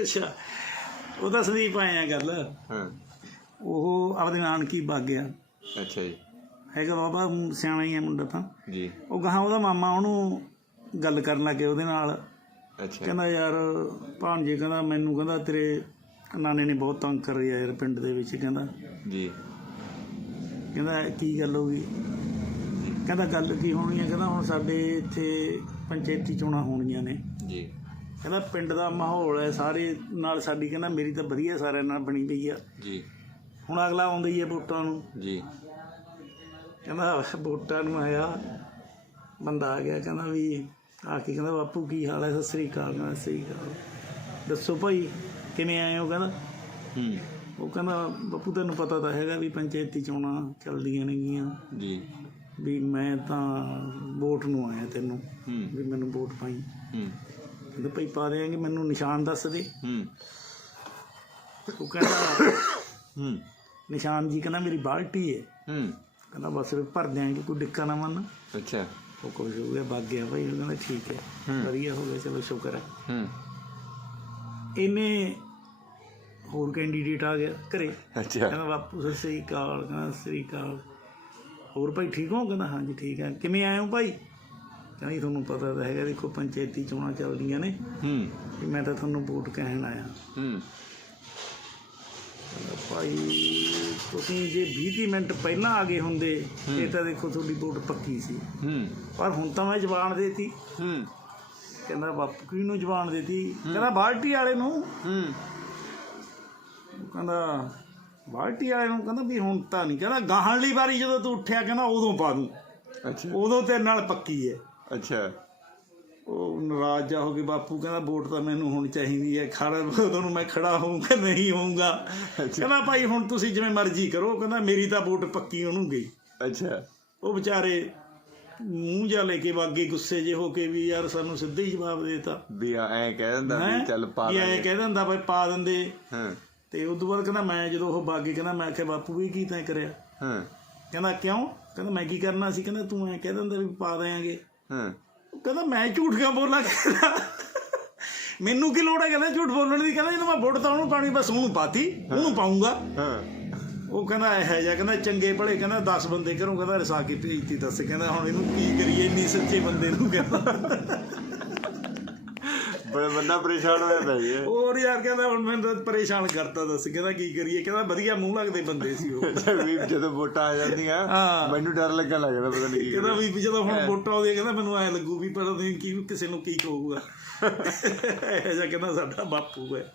ਅੱਛਾ। ਉਹ ਤਾਂ ਸੰਦੀਪ ਆਏ ਆ ਗੱਲ। ਹਾਂ। ਉਹ ਆਪਦੇ ਨਾਨਕੀ ਵਗ ਗਿਆ। ਅੱਛਾ ਜੀ। ਹੈਗਾ ਬਾਬਾ ਸਿਆਣਾ ਹੀ ਹੈ ਮੁੰਡਾ ਤਾਂ। ਜੀ। ਉਹ ਗਾਹਾਂ ਉਹਦਾ ਮਾਮਾ ਉਹਨੂੰ ਗੱਲ ਕਰਨ ਲੱਗੇ ਉਹਦੇ ਨਾਲ। ਅੱਛਾ। ਕਹਿੰਦਾ ਯਾਰ ਭਾਣਜੇ ਕਹਿੰਦਾ ਮੈਨੂੰ ਕਹਿੰਦਾ ਤੇਰੇ ਨਾਨੇ ਨੇ ਬਹੁਤ ਤੰਗ ਕਰ ਰਿਹਾ ਯਾਰ ਪਿੰਡ ਦੇ ਵਿੱਚ ਕਹਿੰਦਾ। ਜੀ। ਕਹਿੰਦਾ ਕੀ ਗੱਲ ਹੋ ਗਈ? ਕਹਿੰਦਾ ਗੱਲ ਕੀ ਹੋਣੀ ਹੈ ਕਹਿੰਦਾ ਹੁਣ ਸਾਡੇ ਇੱਥੇ ਪੰਚਾਇਤੀ ਚੋਣਾਂ ਹੋਣੀਆਂ ਨੇ। ਜੀ। ਕਹਿੰਦਾ ਪਿੰਡ ਦਾ ਮਾਹੌਲ ਹੈ ਸਾਰੇ ਨਾਲ ਸਾਡੀ ਕਹਿੰਦਾ ਮੇਰੀ ਤਾਂ ਵਧੀਆ ਸਾਰਿਆਂ ਨਾਲ ਬਣੀ ਪਈ ਆ। ਜੀ। ਹੁਣ ਅਗਲਾ ਆਉਂਦਾ ਹੀ ਹੈ ਵੋਟਾਂ ਨੂੰ। ਜੀ। ਕਹਿੰਦਾ ਵੋਟਾਂ ਨੂੰ ਆਇਆ ਬੰਦਾ ਆ ਗਿਆ ਕਹਿੰਦਾ ਵੀ ਆ ਕੇ ਕਹਿੰਦਾ ਬਾਪੂ ਕੀ ਹਾਲ ਹੈ? ਸਤਿ ਸ੍ਰੀ ਅਕਾਲ। ਕਹਿੰਦਾ ਸ੍ਰੀ ਅਕਾਲ। ਦੱਸੋ ਭਾਈ ਕਿਵੇਂ ਆਏ ਹੋ? ਕਹਿੰਦਾ। ਹੂੰ। ਉਹ ਕਹਿੰਦਾ ਬਾਪੂ ਤੈਨੂੰ ਪਤਾ ਤਾਂ ਹੈਗਾ ਵੀ ਪੰਚਾਇਤੀ ਚੋਣਾਂ ਚੱਲਦੀਆਂ ਨੇਗੀਆਂ। ਜੀ। ਵੀ ਮੈਂ ਤਾਂ ਵੋਟ ਨੂੰ ਆਇਆ ਤੈਨੂੰ ਹੂੰ। ਵੀ ਮੈਨੂੰ ਵੋਟ ਪਾਈ। ਹੂੰ। ਕਹਿੰਦਾ ਭਾਈ ਪਾ ਦੇਾਂਗੇ ਮੈਨੂੰ ਨਿਸ਼ਾਨ ਦੱਸ ਦੇ। ਹੂੰ। ਉਹ ਕਹਿੰਦਾ ਹੂੰ। ਨਿਸ਼ਾਨ ਜੀ ਕਹਿੰਦਾ ਮੇਰੀ ਬਾਲਟੀ ਹੈ ਹੂੰ। ਕਹਿੰਦਾ ਬਸ ਭਰ ਦਿਆਂਗੇ ਕੋਈ ਡਿੱਕਾ ਨਾ ਮੰਨ। ਅੱਛਾ। ਉਹ ਕੁਝ ਹੋ ਗਿਆ ਵਗ ਗਿਆ ਭਾਈ ਉਹ ਕਹਿੰਦਾ ਠੀਕ ਹੈ। ਵਧੀਆ ਹੋ ਗਿਆ ਚਲੋ ਸ਼ੁਕਰ ਹੈ ਹੂੰ। ਇਹਨੇ ਹੋਰ ਕੈਂਡੀਡੇਟ ਆ ਗਿਆ ਘਰੇ। ਅੱਛਾ। ਕਹਿੰਦਾ ਬਾਪੂ ਸਤਿ ਸ੍ਰੀ ਅਕਾਲ ਕਹਿੰਦਾ ਸ੍ਰੀ ਅਕਾਲ। ਹੋਰ ਭਾਈ ਠੀਕ ਹੋ? ਕਹਿੰਦਾ ਹਾਂਜੀ ਠੀਕ ਹੈ ਕਿਵੇਂ ਆਏ ਹੋ ਭਾਈ? ਕਹਿੰਦਾ ਜੀ ਤੁਹਾਨੂੰ ਪਤਾ ਤਾਂ ਹੈਗਾ ਦੇਖੋ ਪੰਚਾਇਤੀ ਚੋਣਾਂ ਚੱਲਦੀਆਂ ਨੇ। ਹੂੰ। ਮੈਂ ਤਾਂ ਤੁਹਾਨੂੰ ਵੋਟ ਕਹਿਣ ਆਇਆ। ਹੂੰ। ਭਾਈ ਤੁਸੀਂ ਜੇ 20 ਮਿੰਟ ਪਹਿਲਾਂ ਆ ਗਏ ਹੁੰਦੇ ਇਹ ਤਾਂ ਦੇਖੋ ਤੁਹਾਡੀ ਵੋਟ ਪੱਕੀ ਸੀ। ਹੂੰ। ਪਰ ਹੁਣ ਤਾਂ ਮੈਂ ਜਵਾਨ ਦੇਤੀ। ਹੂੰ। ਕਹਿੰਦਾ ਬਾਪੂ ਕੀ ਨੂੰ ਜਵਾਨ ਦੇਤੀ। ਕਹਿੰਦਾ ਬਾਲਟੀ ਵਾਲੇ ਨੂੰ। ਹੂੰ। ਕਹਿੰਦਾ ਬਾਲਟੀ ਵਾਲੇ ਨੂੰ ਕਹਿੰਦਾ ਵੀ ਹੁਣ ਤਾਂ ਨਹੀਂ। ਕਹਿੰਦਾ ਗਾਹਣ ਲਈ ਵਾਰੀ ਜਦੋਂ ਤੂੰ ਉੱਠਿਆ ਕਹਿੰਦਾ ਉਦੋਂ ਪਾ ਦੂੰ। ਅੱਛਾ। ਉਦੋਂ ਤੇਰੇ ਨਾਲ ਪੱਕੀ ਹੈ ਅੱਛਾ। ਉਹ ਨਾਰਾਜ਼ ਜਾ ਹੋ ਕੇ ਬਾਪੂ ਕਹਿੰਦਾ ਵੋਟ ਤਾਂ ਮੈਨੂੰ ਹੁਣ ਚਾਹੀਦੀ ਹੈ ਖੜਾ ਉਦੋਂ ਨੂੰ ਮੈਂ ਖੜਾ ਹੋਊਂਗਾ ਨਹੀਂ ਹੋਊਂਗਾ। ਕਹਿੰਦਾ ਭਾਈ ਹੁਣ ਤੁਸੀਂ ਜਿਵੇਂ ਮਰਜ਼ੀ ਕਰੋ। ਕਹਿੰਦਾ ਮੇਰੀ ਤਾਂ ਵੋਟ ਪੱਕੀ ਉਹਨੂੰ ਗਈ। ਅੱਛਾ। ਉਹ ਵਿਚਾਰੇ ਮੂੰਹ ਜਾ ਲੈ ਕੇ ਵਾਗੇ ਗੁੱਸੇ ਜੇ ਹੋ ਕੇ ਵੀ ਯਾਰ ਸਾਨੂੰ ਸਿੱਧਾ ਹੀ ਜਵਾਬ ਦੇਤਾ। ਵੀ ਐਂ ਕਹਿ ਦਿੰਦਾ? ਵੀ ਚੱਲ ਪਾ ਵੀ ਐਂ ਕਹਿ ਦਿੰਦਾ ਬਈ ਪਾ ਦਿੰਦੇ। ਹਾਂ। ਤੇ ਉਦੋਂ ਬਾਅਦ ਕਹਿੰਦਾ ਮੈਂ ਜਦੋਂ ਉਹ ਬਾਗੇ ਕਹਿੰਦਾ ਮੈਂ ਆਖਿਆ ਬਾਪੂ ਵੀ ਕੀ ਤੈਂ ਕਰਿਆ? ਹਾਂ। ਕਹਿੰਦਾ ਕਿਉਂ? ਕਹਿੰਦਾ ਮੈਂ ਕੀ ਕਰਨਾ ਸੀ? ਕਹਿੰਦਾ ਤੂੰ ਐ ਕਹਿ ਦਿੰਦਾ ਵੀ ਪਾ ਦਿਆਂਗੇ। ਹਾਂ। ਕਹਿੰਦਾ ਮੈਂ ਝੂਠ ਕਿਉਂ ਬੋਲਾਂ? ਕਹਿੰਦਾ ਮੈਨੂੰ ਕੀ ਲੋੜ ਹੈ? ਕਹਿੰਦਾ ਝੂਠ ਬੋਲਣ ਦੀ। ਕਹਿੰਦਾ ਜਦੋਂ ਮੈਂ ਵੋਟ ਤਾਂ ਉਹਨੂੰ ਪਾਣੀ ਬਸ ਉਹਨੂੰ ਪਾਤੀ ਉਹਨੂੰ ਪਾਉਂਗਾ। ਹਾਂ। ਉਹ ਕਹਿੰਦਾ ਇਹ ਜਿਹਾ। ਕਹਿੰਦਾ ਚੰਗੇ ਭਲੇ। ਕਹਿੰਦਾ 10 ਬੰਦੇ ਘਰੋਂ। ਕਹਿੰਦਾ ਰਸਾ ਕੇ ਭੇਜਤੀ ਦੱਸ ਕਹਿੰਦਾ ਹੁਣ ਇਹਨੂੰ ਕੀ ਕਰੀਏ? ਇੰਨੀ ਸੱਚੇ ਬੰਦੇ ਨੂੰ ਕਹਿੰਦਾ। ਬੰਦਾ ਪਰੇਸ਼ਾਨ ਹੋਇਆ ਪਿਆ ਜੀ ਹੋਰ ਯਾਰ ਕਹਿੰਦਾ ਹੁਣ ਮੈਨੂੰ ਤਾਂ ਪਰੇਸ਼ਾਨ ਕਰਤਾ ਦੱਸ ਕਹਿੰਦਾ ਕੀ ਕਰੀਏ? ਕਹਿੰਦਾ ਵਧੀਆ ਮੂੰਹ ਲੱਗਦੇ ਬੰਦੇ ਸੀ ਉਹ। ਵੀ ਜਦੋਂ ਵੋਟਾਂ ਆ ਜਾਂਦੀਆਂ। ਮੈਨੂੰ ਡਰ ਲੱਗਣ ਲੱਗ ਜਾਂਦਾ ਪਤਾ ਨਹੀਂ ਕੀ ਕਹਿੰਦਾ ਵੀ ਜਦੋਂ ਹੁਣ ਵੋਟਾਂ ਆਉਂਦੀਆਂ ਕਹਿੰਦਾ ਮੈਨੂੰ ਐ ਲੱਗੂ ਵੀ ਪਤਾ ਨਹੀਂ ਕੀ ਕਿਸੇ ਨੂੰ ਕੀ ਕਹੂਗਾ। ਇਹ ਜਿਹਾ ਕਹਿੰਦਾ ਸਾਡਾ ਬਾਪੂ ਹੈ।